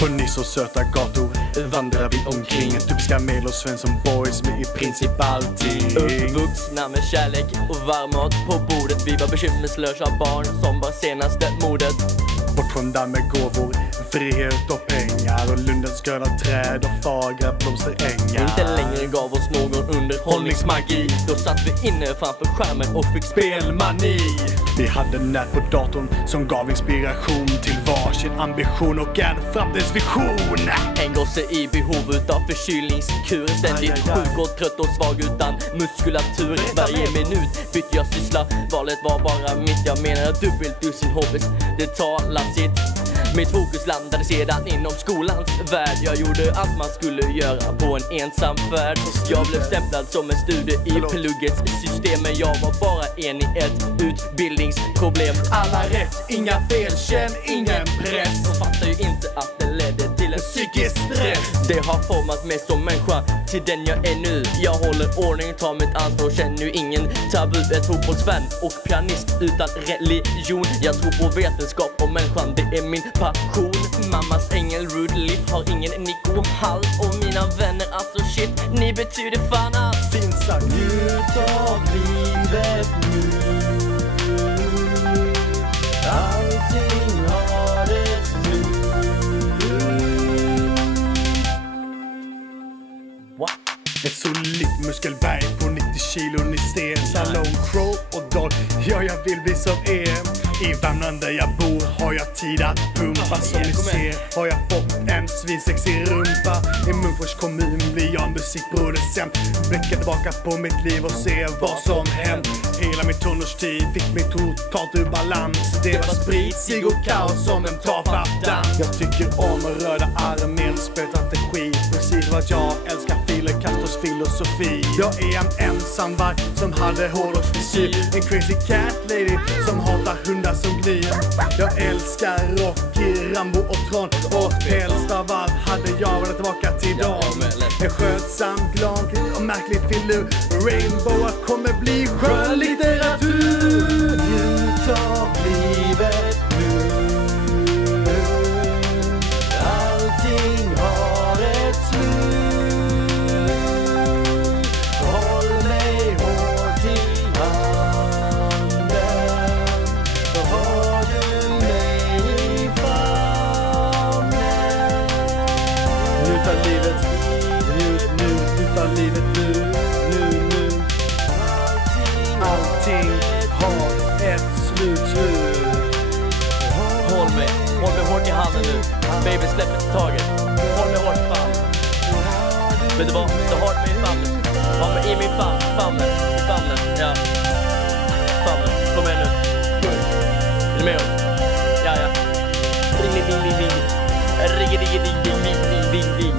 På Niss och söta gator vandrar vi omkring. Typiska Mel och Svensson boys med i princip allting. Uppvuxna med kärlek och varm mat på bordet. Vi var bekymmerslösa barn som var senaste modet. Bortskämda med gåvor, frihet och pengar och Lundens gröna träd och fagra blomsterängar. Inte längre gav oss någon underhållningsmagi. Då satt vi inne framför skärmen och fick spelmani. Vi hade nät på datorn som gav inspiration till varsin ambition och en framtidsvision. En gosse i behov utav förkylningskur. Ständigt sjuk och trött och svag utan muskulatur. Varje minut bytte jag syssla. Valet var bara mitt. Jag menar dubbelt dussin hobbys. Det talar sitt. Mitt fokus landade sedan inom skolans värld. Jag gjorde allt man skulle göra på en ensam färd. Jag blev stämplad som en studie i pluggets system. Men jag var bara en i ett utbildningsproblem. Alla rätt, inga fel, känn ingen press. De fattar ju inte att det ledde till en psykisk stress. Det har format mig som människa till den jag är nu. Jag håller ordning, tar mitt ansvar, känner ju ingen tabu. Ett fotbollsfan och pianist utan religion. Jag tror på vetenskap och människan, det är min passion. Mammas ängel Rude Liff har ingen Nico Hall. Och mina vänner, alltså shit, ni betyder fan allt. Fint sagt. Njut av livet nu. Allting har ett slut. What? Ett solitt muskelberg på 90 kilo ni ser. Salon, crow och doll, ja jag vill bli som er. I Värmland där jag bor har jag tid att pumpa. Som ni ser har jag fått en svinsexig rumpa. I Munkfors kommun blir jag musikproducent. Blickar tillbaka på mitt liv och ser vad som hänt. Hela min tonårstid fick mig totalt ur balans. Det var sprit, cigg och kaos som en tafatt dans. Jag tycker om röda armén, strategi. Precis vad jag älskar, File Castros filosofi. Jag är en ensam varg som hade hårdrocksfrisyr. En crazy cat lady som hatar hundar som glir. Jag älskar Rocky, Rambo och Tron. Och helst av allt hade jag varit tillbaka till dem. En skötsam, glad och märklig filur. Rainbow kommer bli skön litteratur. Njut av livet nu. Allting har ett slut. Håll mig hårt i handen. Då har du mig i famnen. Njut av livet, njut av livet nu. Allting har ett slut. Håll mig hårt i handen nu. Baby, släpp inte taget. Håll mig hårt i famnen. Vet du vad? Du har mig i famnen. Ha mig i min famnen. I famnen, ja. Famnen, kom igen nu. Är du med oss? Ja. Ring, ding, ding, ding, ding. Ring, ding, ding, ding, ding, ding, ding, ding.